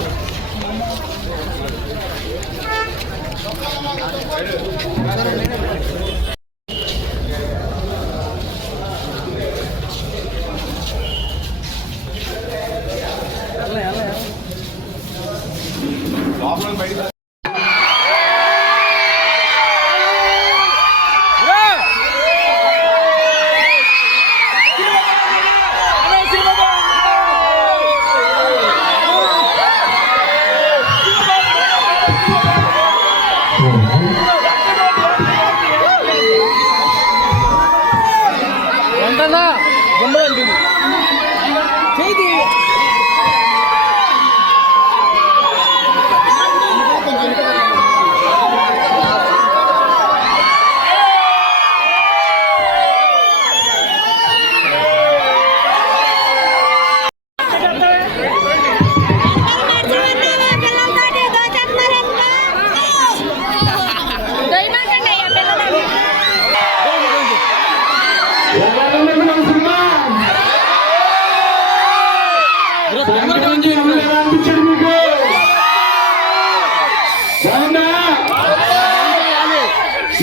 いいよ。না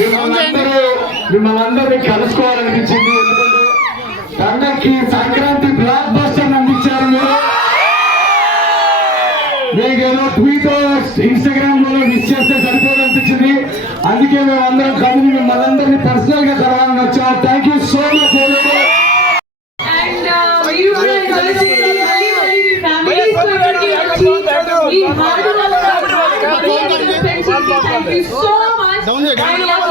ఈరోజు మిమ్మల్ని అందరినీ కలుసుకోవాలనిపించింది. ఎందుకంటే పండక్కి సంక్రాంతి బ్లాక్ బస్టర్ అందించారు మీరు. మీకు ట్వీట్ ఇన్స్టాగ్రామ్లో మిస్ చేస్తే సరిపోదనిపించింది. అందుకే మేము అందరం కలిసి మిమ్మల్ని అందరినీ పర్సనల్గా కలవాలని వచ్చాం. Thank you so much and మీరు కూడా కలిసి ఈ hard work thank you so much I love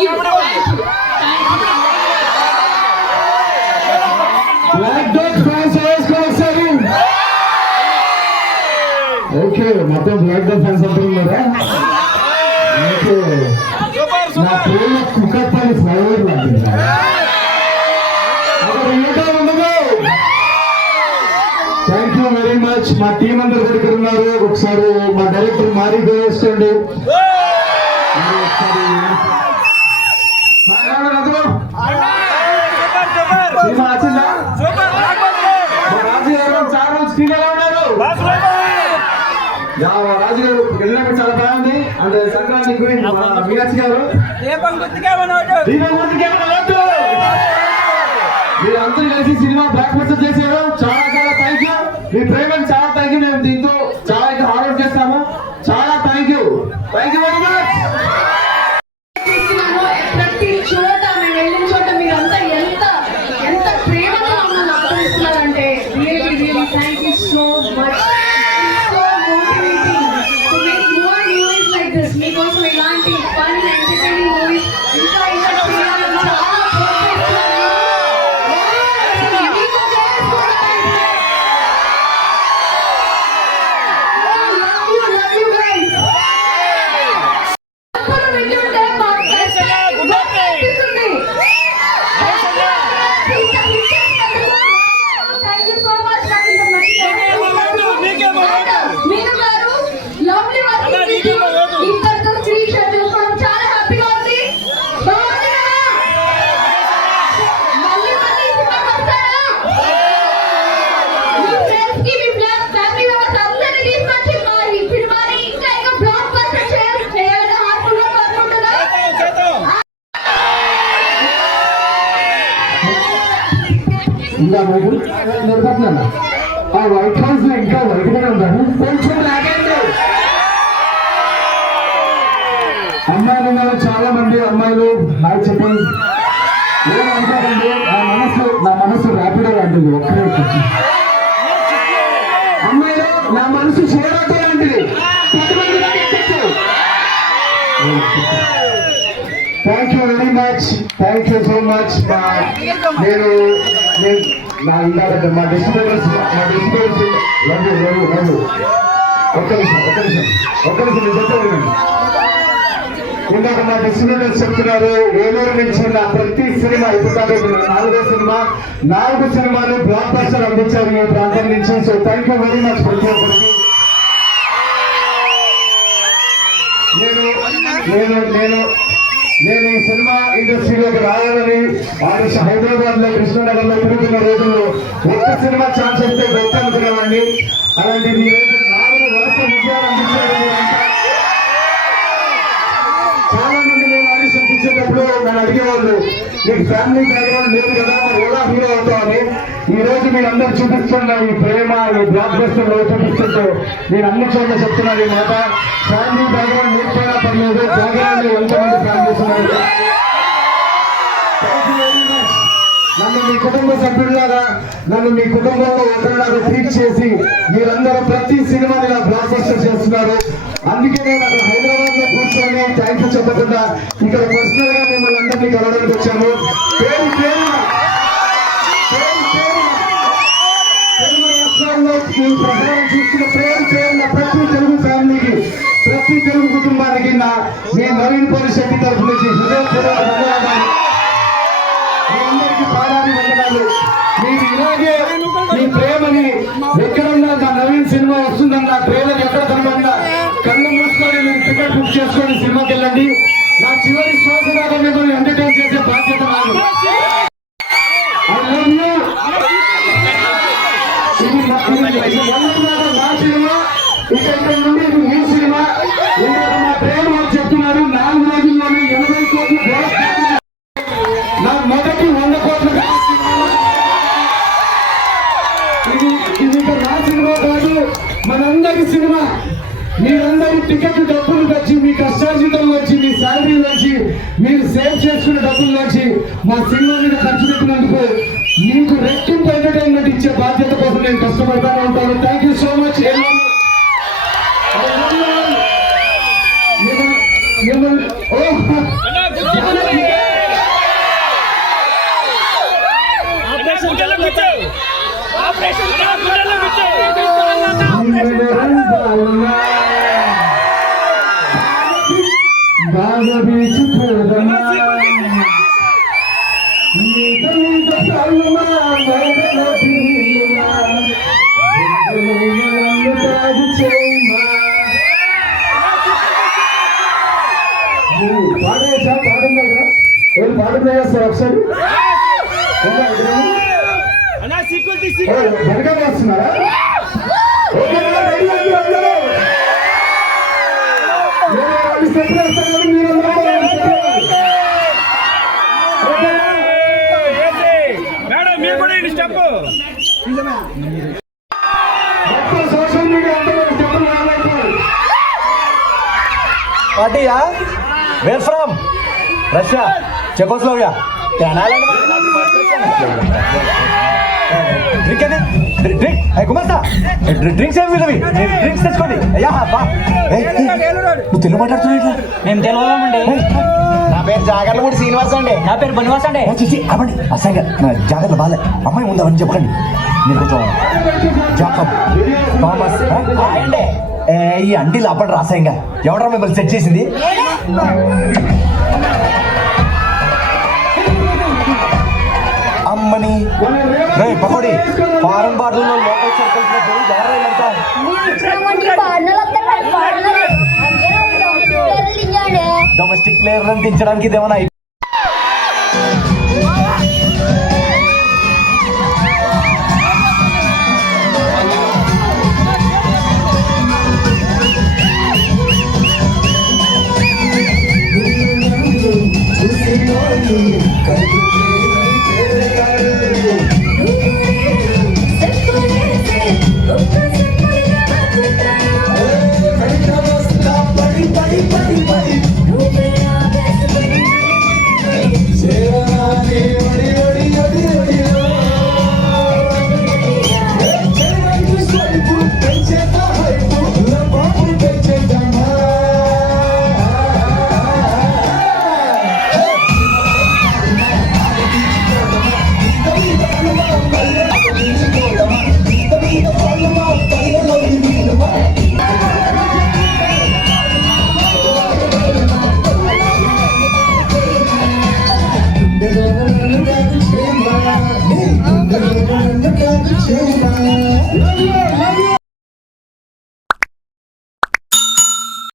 okay మొత్తం బ్లాక్ డాగ్ ఫ్యాన్స్ అంతా ఉన్నారా? ఓకే నా ప్రేమ కుక్కపల్లి ఫ్లైఓవర్ లాంటిది. థ్యాంక్ యూ వెరీ మచ్ మా టీం అందరు దగ్గర ఉన్నారు. ఒకసారి మా డైరెక్టర్ మారి వేసుకోండి రాజు గారు చాలా గారు బాగుంది అంటే సంక్రాంతి గురించి మా మీనాక్షి గారు కలిసి సినిమా బ్లాక్ బస్టర్ చేశారు. చాలా చాలా థ్యాంక్ యూ మీ ప్రేమకి చాలా థ్యాంక్ యూ మేము దీంతో థ్యాంక్ యూ ఇంకా మైకు నిలబడుతున్నాను ఆ వైట్ హౌస్లో ఇంకా వైట్ గానే ఉంటాను కొంచెం లాగండి అమ్మాయిలు ఉన్నారు చాలా మంది అమ్మాయిలు. హాయ్ చెప్పండి. ఏమంటారండి నా మనసు నా మనసు ర్యాపిడో లాంటిది ఒక్కడే ఒక్కటి. అమ్మాయిలు నా మనసు షేరాటో లాంటిది thank you very much thank you so much నేను నేను నా ఇందాక మా డిస్టర్బెన్స్ మా డిస్టర్బెన్స్ లవ్ లవ్ లవ్ ఒక్క నిమిషం ఒక్క నిమిషం ఒక్క నిమిషం నేను చెప్పేది ఇందాక మా డిస్టర్బెన్స్ చెప్తున్నారు ఏలూరు నుంచి నా ప్రతి సినిమా ఇప్పుడు నాలుగో సినిమా నాలుగు సినిమాలు బ్లాక్ బస్టర్ అందించారు ఈ ప్రాంతం నుంచి so thank you very much ప్రతి ఒక్కరికి నేను నేను నేను నేను ఈ సినిమా ఇండస్ట్రీలోకి రావాలని ఆడిష హైదరాబాద్లో కృష్ణనగర్లో తిరుగుతున్న రోజుల్లో ఒక్క సినిమా ఛాన్స్ ఇస్తే గొప్ప అనుకునేవాడిని. అలాంటి మీ రోజు నాలుగు వరుస విజయాలు అందించారు చాలా మంది నేను ఆడిషన్ ఇచ్చేటప్పుడు నన్ను అడిగేవాళ్ళు మీకు ఫ్యామిలీ బ్యాక్గ్రౌండ్ లేదు కదా మరి ఎలా హీరో అవుతామని ఈ రోజు మీరు అందరు చూపిస్తున్న ఈ ప్రేమ ఈ బ్లాక్ బస్టర్లో చూపిస్తుంటే నేను అన్ని చోట్ల చెప్తున్నాను ఈ మాట. ఫ్యామిలీ బ్యాక్గ్రౌండ్ లేకపోయినా పర్లేదు బ్యాక్గ్రౌండ్ ఎంతమంది ఫ్యామిలీస్ చేస్తున్నారు? నన్ను మీ కుటుంబ సభ్యుడిలాగా నన్ను మీ కుటుంబంలో ఒకరిలాగా ట్రీట్ చేసి మీరందరూ ప్రతి సినిమాని నా బ్లాక్ బస్టర్ చేస్తున్నారు. అందుకే నేను అక్కడ హైదరాబాద్లో కూర్చొని థ్యాంక్ యూ చెప్పకుండా ఇక్కడ పర్సనల్గా మిమ్మల్ని అందరినీ కలవడానికి వచ్చాము మీ పోలీస్ శక్తి తరఫు నుంచి హృదయపూర్వక ధన్యవాదాలు. మీ అందరికీ పాదాది వందనాలు. మీరు ఇలాగే మీ ప్రేమని ఎక్కడన్నా నా నవీన్ సినిమా వస్తుందన్న ట్రైలర్ ఎక్కడ కనబడినా కళ్ళు మూసుకొని మీరు టికెట్ బుక్ చేసుకొని సినిమాకి వెళ్ళండి. నా చివరి శ్వాస దాకా మిమ్మల్ని ఎంటర్టైన్ చేసే బాధ్యత నాది. ఐ సినిమా. ఇక్కడ నుండి మీ సినిమా. టికెట్ డబ్బులు వచ్చి మీ కష్టార్జితం వచ్చి మీ శాలరీ వచ్చి మీరు సేవ్ చేసుకున్న డబ్బులు వచ్చి మా సినిమా మీద ఖర్చు పెట్టినందుకు మీకు రెట్టింపు ఎంటర్టైన్మెంట్ ఇచ్చే బాధ్యత కోసం నేను కష్టపడతాను ఉంటాను. థ్యాంక్ యూ సో మచ్ మిమ్మల్ని పాడేసా పాడుందా ఏం పాడుతున్నాయా సార్ ఒకసారి వెనకాల వస్తున్నారా పార్టీయా? Where from Russia Czechoslovakia drink అది డ్రింక్ అయ్యి కుమార్తా డ్రింక్స్ ఏమి వీళ్ళవి డ్రింక్స్ తెచ్చుకోండి. అయ్యా బా. నువ్వు తెలుగు మాట్లాడుతున్నావు ఇట్లా? మేము తెలుగుదామండి నా పేరు జాగర్లమూడి శ్రీనివాస్ అండి. నా పేరు బనివాస్ అండి. చూసి అవ్వండి అసహ్యంగా. నా జాగ్రత్త బాలే అమ్మాయి ఉంది అవన్నీ చెప్పకండి. కొంచెం జాకబ్ థామస్ ఈ అండి లాపండి రాసాయంగా. ఎవడరా మిమ్మల్ని సెట్ చేసింది? అమ్మని. రే పకోడి. ఫారెన్ బార్డర్లో లోకల్ సర్కిల్స్? డొమెస్టిక్ ప్లేయర్ దించడానికి ఇదేమన్నా